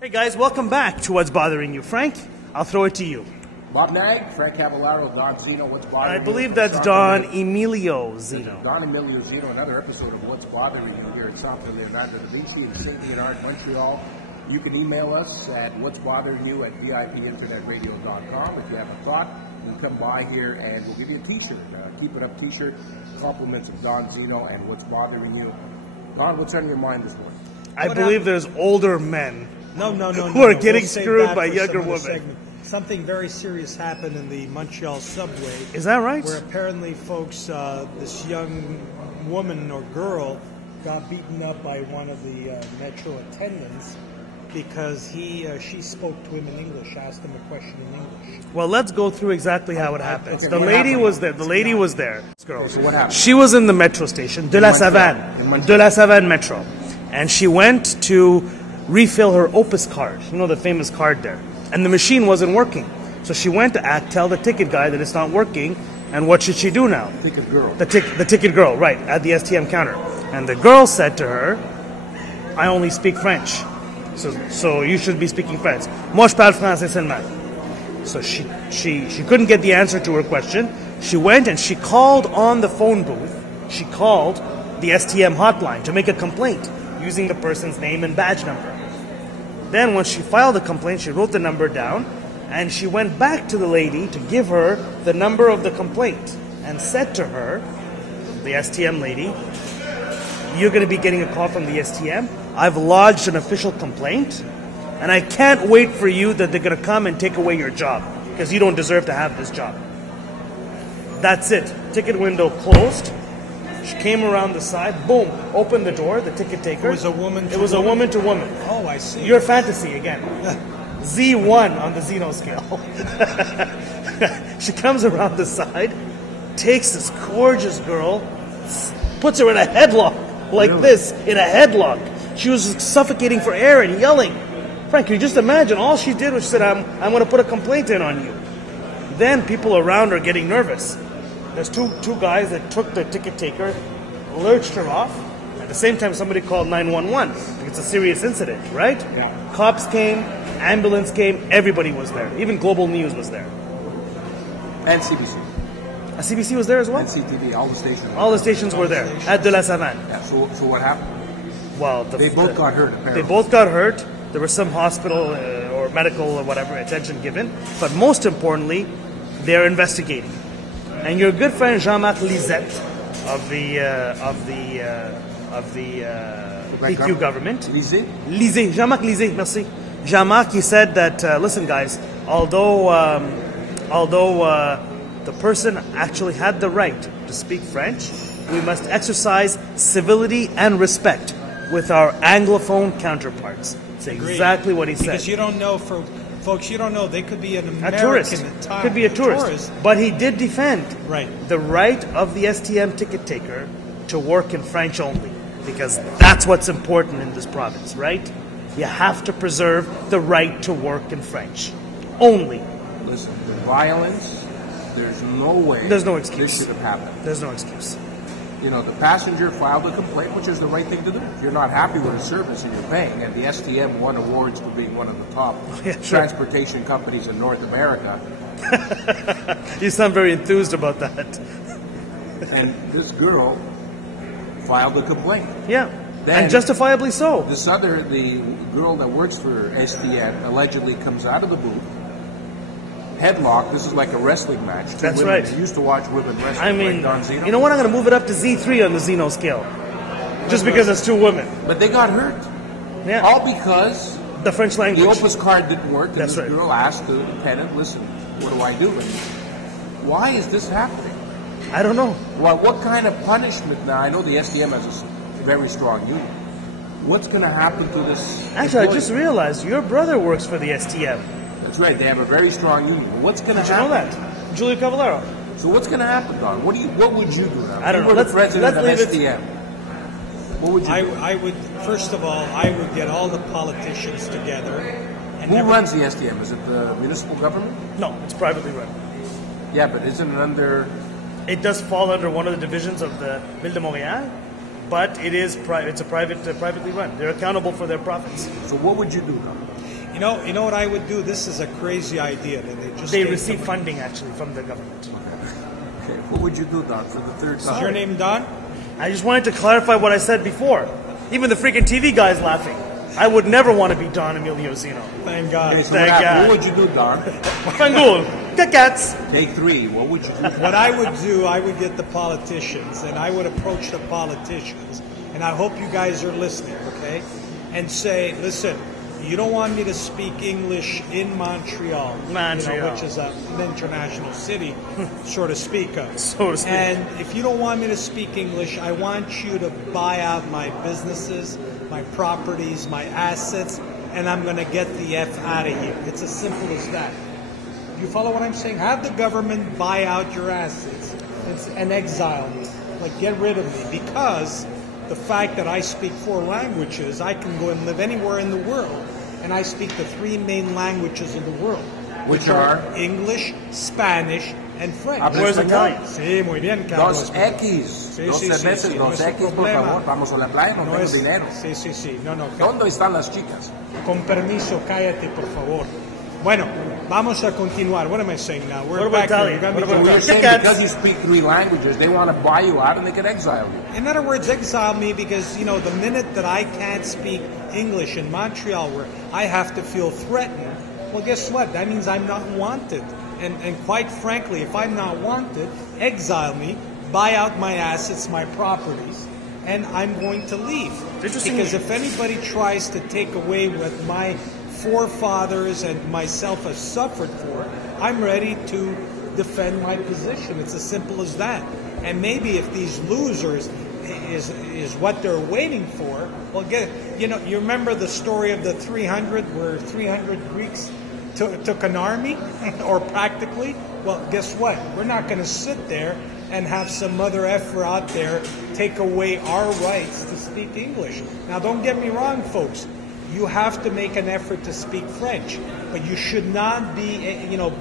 Hey guys, welcome back to What's Bothering You. Frank, I'll throw it to you. Bob Nag, Frank Cavallaro, Don Zeno, What's Bothering You? I believe that's Don Emilio Zeno. Don Emilio Zeno, another episode of What's Bothering You here at Centre Leonardo da Vinci in St. Leonard, Montreal. You can email us at what'sbotheringyu@vipinternetradio.com. If you have a thought, you come by here and we'll give you a t-shirt. Keepitup t-shirt, compliments of Don Zeno and What's Bothering You. Don, what's on your mind this morning? I believe there's older men No. who are getting screwed by younger women. Something very serious happened in the Montreal subway. Is that right? Where apparently, folks, this young woman or girl got beaten up by one of the metro attendants because she spoke to him in English, asked him a question in English. Well, let's go through exactly how it happened. Okay, the lady was there. The lady was there. Okay, so what happened? She was in the metro station, De La Savane, De La Savane Metro, and she went to refill her Opus card. You know, the famous card there. And the machine wasn't working. So she went to tell the ticket guy that it's not working, and what should she do now? Ticket girl. The ticket girl, right, at the STM counter. And the girl said to her, I only speak French. So you should be speaking French. Moi, je parle français seulement. So she couldn't get the answer to her question. She went and she called on the phone booth. She called the STM hotline to make a complaint using the person's name and badge number. Then when she filed a complaint, she wrote the number down and she went back to the lady to give her the number of the complaint and said to her, the STM lady, you're going to be getting a call from the STM. I've lodged an official complaint and I can't wait for you that they're going to come and take away your job because you don't deserve to have this job. That's it. Ticket window closed. She came around the side, boom, opened the door, the ticket taker. It was a woman to woman? It was a woman to woman. Oh, I see. Your fantasy again. Z1 on the Zeno scale. She comes around the side, takes this gorgeous girl, puts her in a headlock, like this, in a headlock. She was suffocating for air and yelling. Frank, can you just imagine? All she did was she said, I'm going to put a complaint in on you. Then people around are getting nervous. There's two guys that took the ticket taker, lurched her off. At the same time, somebody called 911. It's a serious incident, right? Yeah. Cops came, ambulance came, everybody was there. Even Global News was there. And CBC. CBC was there as well? And CTV, all the stations. All the stations were there at De La Savane. Yeah, so what happened? Well, They both got hurt, apparently. They both got hurt. There was some hospital or medical or whatever attention given. But most importantly, they're investigating. And your good friend Jean-Marc Lisette of the PQ government. Lisée? Jean-Marc Lisette, merci. Jean-Marc, he said that, listen guys, although the person actually had the right to speak French, we must exercise civility and respect with our Anglophone counterparts. That's exactly what he said. Because you don't know, folks, you don't know, they could be an American. A tourist. Could be a tourist. But he did defend the right of the STM ticket taker to work in French only. Because that's what's important in this province, right? You have to preserve the right to work in French. Only. Listen, the violence, there's no way There's no excuse. this should have happened. There's no excuse. You know, the passenger filed a complaint, which is the right thing to do. If you're not happy with a service and you're paying, and the STM won awards for being one of the top transportation companies in North America. You sound very enthused about that. And this girl filed a complaint. Yeah, Then and justifiably so. The girl that works for STM allegedly comes out of the booth, headlock. This is like a wrestling match. That's right. I used to watch women wrestling. I mean, Don Zeno. you know what? I'm going to move it up to Z3 on the Zeno scale. Just because it's two women. But they got hurt. Yeah. All because The French language. the Opus card didn't work, and That's this right. girl asked the tenant, listen, what do I do? And why is this happening? I don't know. Well, what kind of punishment? Now, I know the STM has a very strong union. What's going to happen to this? Actually, I employee? just realized your brother works for the STM. That's right. They have a very strong union. What's going to Did you know happen? that? Julio Cavallaro. So what's going to happen, Don? What would you do now? I don't You know. were the president of let's leave STM. What would you do? I would, first of all, I would get all the politicians together. And Who runs the STM? Is it the municipal government? No, it's privately run. Yeah, but isn't it under... It does fall under one of the divisions of the Ville de Montréal, but it's a privately run. They're accountable for their profits. So what would you do, Don? You know what I would do? This is a crazy idea. That they receive funding actually from the government. Okay. What would you do, Don, for the third time? Is your name Don? I just wanted to clarify what I said before. Even the freaking TV guy's laughing. I would never want to be Don Emilio Zeno. Thank God. Okay, so Thank God. what would you do, Don? Fangul. Cats. Take 3. What would you do? What I would do, I would get the politicians, and I would approach the politicians, and I hope you guys are listening, okay? And say, listen, you don't want me to speak English in Montreal, which is an international city, so to speak of. So to speak. And if you don't want me to speak English, I want you to buy out my businesses, my properties, my assets, and I'm going to get the F out of here. It's as simple as that. You follow what I'm saying? Have the government buy out your assets and exile me. Like, get rid of me. Because the fact that I speak 4 languages, I can go and live anywhere in the world. And I speak the 3 main languages in the world. Which are? English, Spanish, and French. Hablas español? Sí, muy bien, Carlos. 2X. Sí, Dos sí, cervezas, sí, 2X, por problema. favor. Vamos a la playa, no tengo dinero. Sí, sí, sí. No. ¿Dónde están las chicas? Con permiso, cállate, por favor. Bueno, vamos a continuar. What am I saying now? We're What about back here. Italian? You're What gonna about be- We're saying Cats. because you speak 3 languages, they want to buy you out and they can exile you. In other words, exile me because, the minute that I can't speak English in Montreal where I have to feel threatened, well, guess what? That means I'm not wanted. And quite frankly, if I'm not wanted, exile me, buy out my assets, my properties, and I'm going to leave. Interesting. Because if anybody tries to take away what my forefathers and myself have suffered for, I'm ready to defend my position. It's as simple as that. And maybe if these losers is what they're waiting for, well, you remember the story of the 300 where 300 Greeks took an army, or practically? Well, guess what? We're not going to sit there and have some other effer out there take away our rights to speak English. Now, don't get me wrong, folks. You have to make an effort to speak French, but you should not be,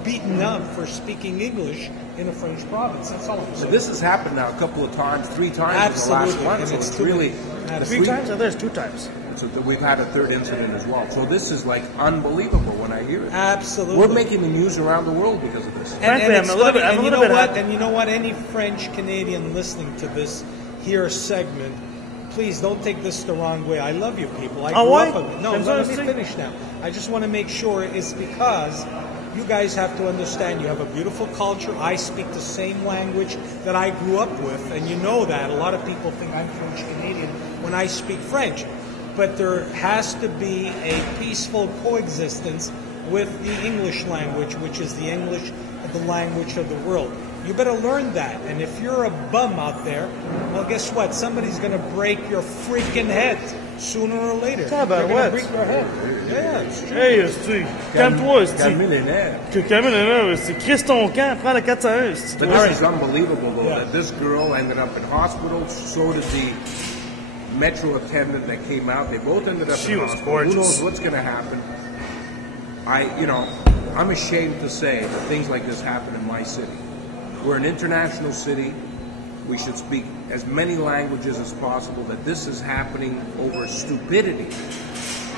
beaten up for speaking English in a French province. That's all I'm saying. So this has happened now a couple of times, 3 times Absolutely. in the last one. And So it's it's too really many. 3 times? Oh, there's 2 times. So we've had a 3rd incident as well. So this is like unbelievable when I hear it. Absolutely. We're making the news around the world because of this. Frankly, it's I'm a little funny, bit- I'm and a you little know bit what? happy. And you know what? Any French Canadian listening to this here segment, please don't take this the wrong way. I love you people. I grew why? up on it. No, That's let what me I'm saying. finish now. I just want to make sure it's because you guys have to understand you have a beautiful culture. I speak the same language that I grew up with, and you know that. A lot of people think I'm French Canadian when I speak French. But there has to be a peaceful coexistence with the English language, which is the English, the language of the world. You better learn that. And if you're a bum out there, well, guess what? Somebody's going to break your freaking head sooner or later. Yeah, but They're going what? to break your head. Yeah, it's true. Hey, esti, calme-toi, esti. Calmez les nerfs. Calme les nerfs, esti. Crisse ton camp, prends la 401, esti. But this is unbelievable, though, Yeah. that this girl ended up in hospital. So did the metro attendant that came out. They both ended up She in was hospital. gorgeous. Who knows what's going to happen? I'm ashamed to say that things like this happen in my city. We're an international city. We should speak as many languages as possible. That this is happening over stupidity.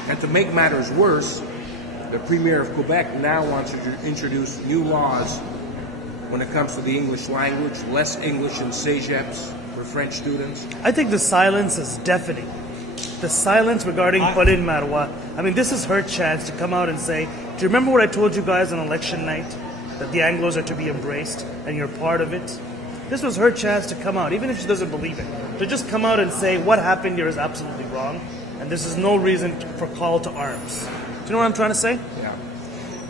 And to make matters worse, the Premier of Quebec now wants to introduce new laws when it comes to the English language, less English in cégeps for French students. I think the silence is deafening. The silence regarding Pauline Marois. I mean, this is her chance to come out and say, do you remember what I told you guys on election night? That the Anglos are to be embraced and you're part of it? This was her chance to come out, even if she doesn't believe it. To just come out and say, what happened here is absolutely wrong, and this is no reason for call to arms. Do you know what I'm trying to say? Yeah.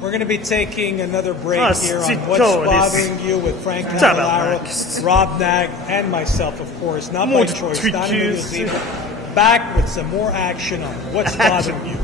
We're going to be taking another break Ah, here on si, What's so Bothering You with Frank Tabarnak. Cavallaro, Rob Nag, and myself, of course. Not by Mon choice. Dieu. Don Emilio Zeno. Back with some more action on What's Bothering You.